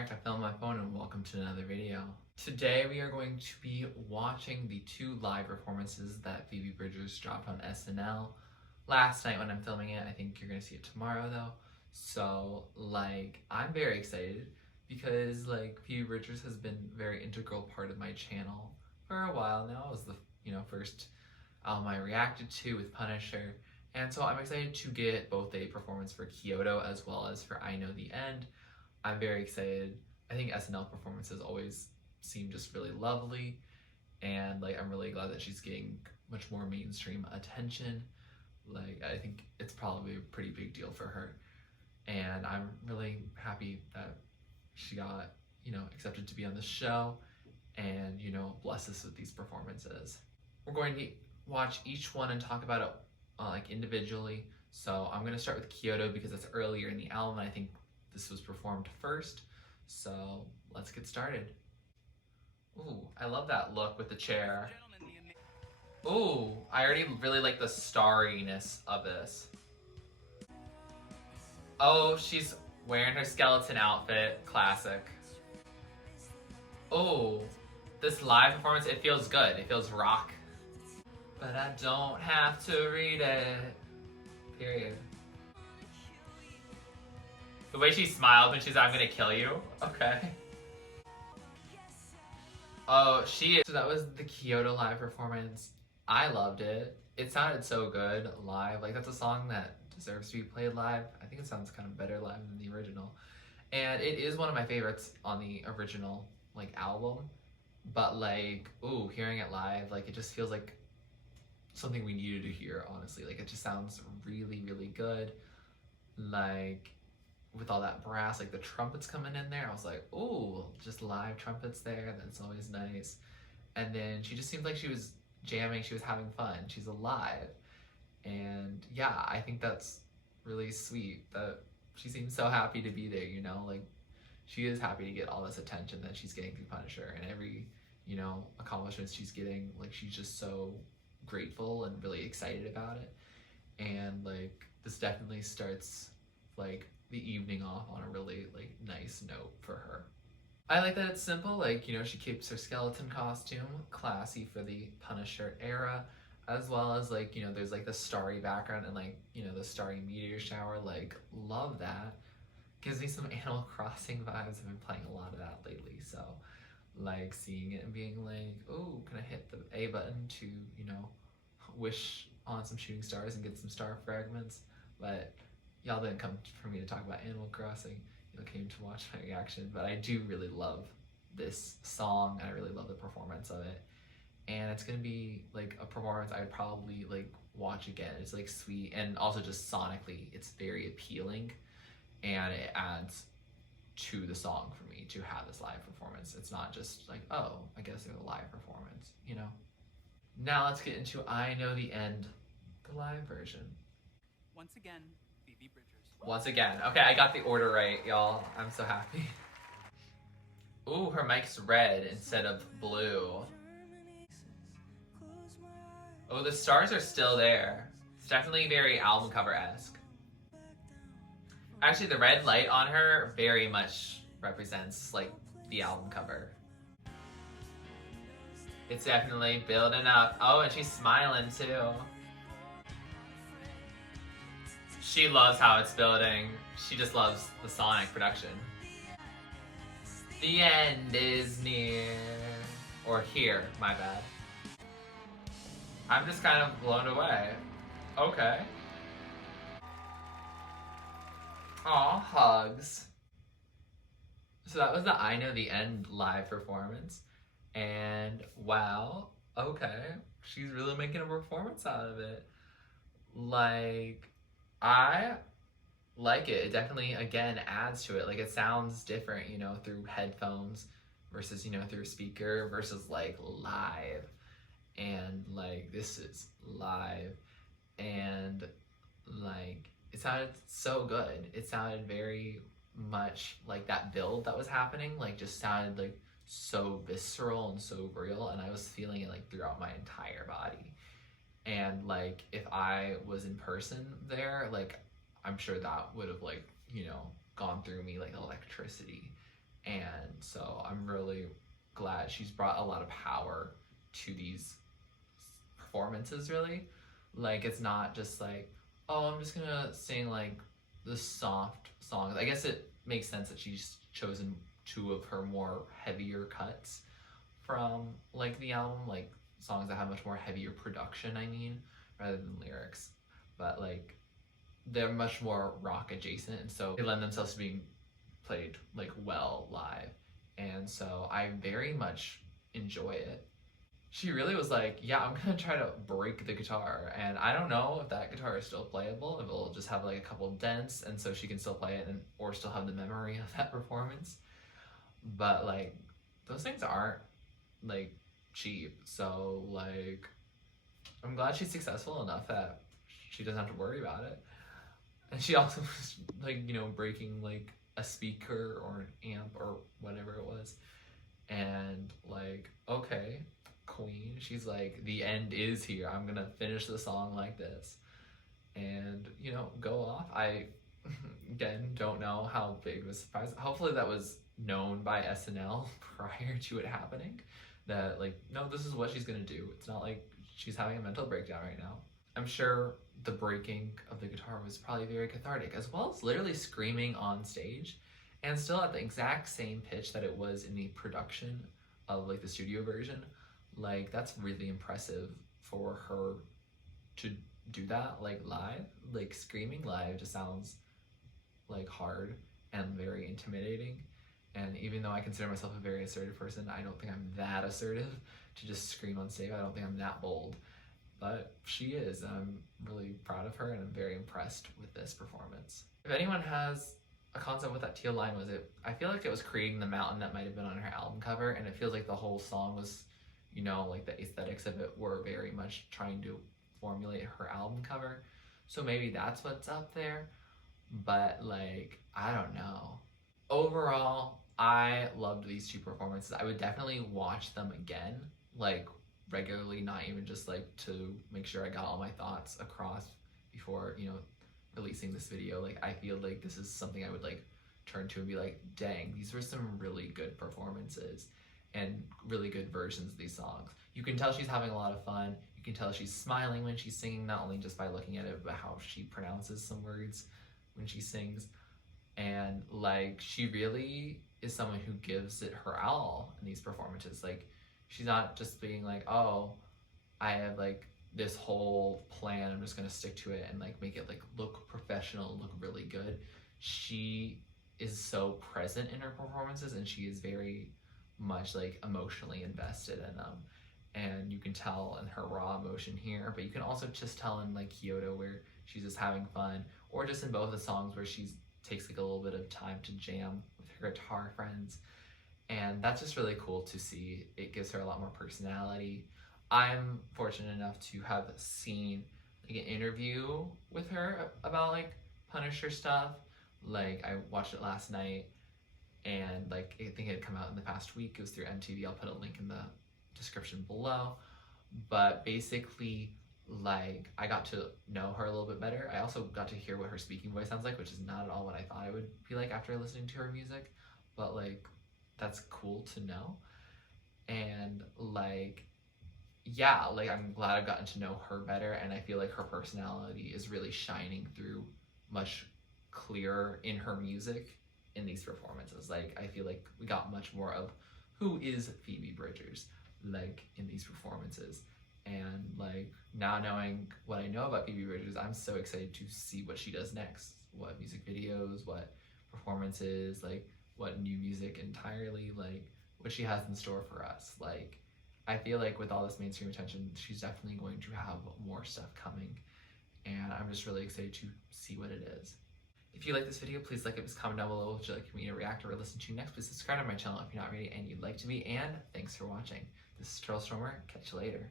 I filmed my phone and welcome to another video. Today we are going to be watching the two live performances that Phoebe Bridgers dropped on SNL last night when I'm filming it. I think you're gonna see it tomorrow though. So I'm very excited because Phoebe Bridgers has been a very integral part of my channel for a while now. It was the first album I reacted to with Punisher. And so I'm excited to get both a performance for Kyoto as well as for I Know the End. I'm very excited. I think SNL performances always seem just really lovely, and I'm really glad that she's getting much more mainstream attention. I think it's probably a pretty big deal for her, and I'm really happy that she got accepted to be on the show and bless us with these performances. We're going to watch each one and talk about it individually. So I'm going to start with Kyoto because it's earlier in the album and I think this was performed first. So let's get started. Ooh, I love that look with the chair. Ooh, I already really like the starriness of this. Oh, she's wearing her skeleton outfit. Classic. Oh, this live performance, it feels good. It feels rock. But I don't have to read it. Period. The way she smiled when she's like, I'm gonna kill you. Okay. Oh, so that was the Kyoto live performance. I loved it. It sounded so good live. That's a song that deserves to be played live. I think it sounds kind of better live than the original. And it is one of my favorites on the original album. But ooh, hearing it live, it just feels like something we needed to hear, honestly. It just sounds really, really good. With all that brass, the trumpets coming in there, I was like, ooh, just live trumpets there, that's always nice. And then she just seemed like she was jamming, she was having fun, she's alive. And yeah, I think that's really sweet that she seems so happy to be there, she is happy to get all this attention that she's getting through Punisher, and every, accomplishments she's getting, she's just so grateful and really excited about it. And this definitely starts the evening off on a really nice note for her. I like that it's simple, she keeps her skeleton costume classy for the Punisher era, as well as there's the starry background and the starry meteor shower. Love that. Gives me some Animal Crossing vibes. I've been playing a lot of that lately, so seeing it and being oh, can I hit the A button to wish on some shooting stars and get some star fragments. But y'all didn't come for me to talk about Animal Crossing. You came to watch my reaction. But I do really love this song. I really love the performance of it. And it's gonna be a performance I'd probably watch again. It's sweet, and also just sonically it's very appealing, and it adds to the song for me to have this live performance. It's not just oh, I guess there's a live performance, Now let's get into I Know the End, the live version. Once again, Phoebe Bridgers. Once again. Okay, I got the order right, y'all. I'm so happy. Ooh, her mic's red instead of blue. Oh, the stars are still there. It's definitely very album cover-esque. Actually, the red light on her very much represents the album cover. It's definitely building up. Oh, and she's smiling too. She loves how it's building. She just loves the sonic production. The end is near. Or here, my bad. I'm just kind of blown away. Okay. Aw, hugs. So that was the I Know the End live performance. And wow, okay. She's really making a performance out of it. I like it. It definitely, again, adds to it. It sounds different, through headphones versus, through a speaker versus, live. And, this is live. And, it sounded so good. It sounded very much like that build that was happening. Just sounded, so visceral and so real. And I was feeling it, throughout my entire body. And if I was in person there, I'm sure that would have gone through me like electricity. And so I'm really glad she's brought a lot of power to these performances, really. Like, it's not just like, oh, I'm just gonna sing like the soft songs. I guess it makes sense that she's chosen two of her more heavier cuts from like the album, like songs that have much more heavier production, I mean, rather than lyrics. But like they're much more rock adjacent, and so they lend themselves to being played like well live. And so I very much enjoy it. She really was like, yeah, I'm gonna try to break the guitar, and I don't know if that guitar is still playable, if it'll just have like a couple dents, and so she can still play it, and or still have the memory of that performance. But like, those things aren't like cheap, so like, I'm glad she's successful enough that she doesn't have to worry about it. And she also was like, you know, breaking like a speaker or an amp or whatever it was, and like, okay, queen, she's like, the end is here, I'm gonna finish the song like this, and you know, go off. I again don't know how big of a surprise. Hopefully that was known by SNL prior to it happening, that like, no, this is what she's gonna do. It's not like she's having a mental breakdown right now. I'm sure the breaking of the guitar was probably very cathartic, as well as literally screaming on stage and still at the exact same pitch that it was in the production of like the studio version. Like, that's really impressive for her to do that like live. Like, screaming live just sounds like hard and very intimidating. And even though I consider myself a very assertive person, I don't think I'm that assertive to just scream on stage. I don't think I'm that bold. But she is, and I'm really proud of her, and I'm very impressed with this performance. If anyone has a concept what that teal line was, I feel like it was creating the mountain that might have been on her album cover, and it feels like the whole song was, you know, like the aesthetics of it were very much trying to formulate her album cover. So maybe that's what's up there, but like, I don't know. Overall, I loved these two performances. I would definitely watch them again, like regularly, not even just like to make sure I got all my thoughts across before, you know, releasing this video. Like, I feel like this is something I would like turn to and be like, dang, these were some really good performances and really good versions of these songs. You can tell she's having a lot of fun. You can tell she's smiling when she's singing, not only just by looking at it, but how she pronounces some words when she sings. And like, she really is someone who gives it her all in these performances. Like, she's not just being like, oh, I have like this whole plan, I'm just gonna stick to it and like make it like look professional, look really good. She is so present in her performances, and she is very much like emotionally invested in them. And you can tell in her raw emotion here, but you can also just tell in like Kyoto, where she's just having fun, or just in both the songs where she takes like a little bit of time to jam with her guitar friends. And that's just really cool to see. It gives her a lot more personality. I'm fortunate enough to have seen like an interview with her about like Punisher stuff. Like, I watched it last night, and like, I think it had come out in the past week. It was through MTV. I'll put a link in the description below. But basically, like, I got to know her a little bit better. I also got to hear what her speaking voice sounds like, which is not at all what I thought it would be like after listening to her music. But like, that's cool to know. And like, yeah, like, I'm glad I've gotten to know her better, and I feel like her personality is really shining through much clearer in her music in these performances. Like, I feel like we got much more of who is Phoebe Bridgers, like, in these performances. And like, now knowing what I know about Phoebe Bridgers, I'm so excited to see what she does next. What music videos, what performances, like what new music entirely, like what she has in store for us. Like, I feel like with all this mainstream attention, she's definitely going to have more stuff coming, and I'm just really excited to see what it is. If you like this video, please like it, please comment down below what you'd like me to react or listen to next. Please subscribe to my channel if you're not already and you'd like to be, and thanks for watching. This is TurtleStormer. Catch you later.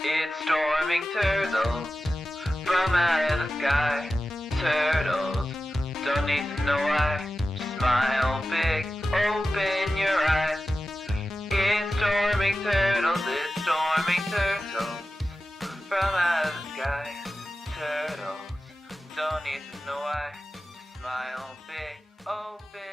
It's storming turtles from out of the sky. Turtles don't need to know why. Smile big, open your eyes. It's storming turtles, it's storming turtles from out of the sky. Turtles don't need to know why. Smile big, open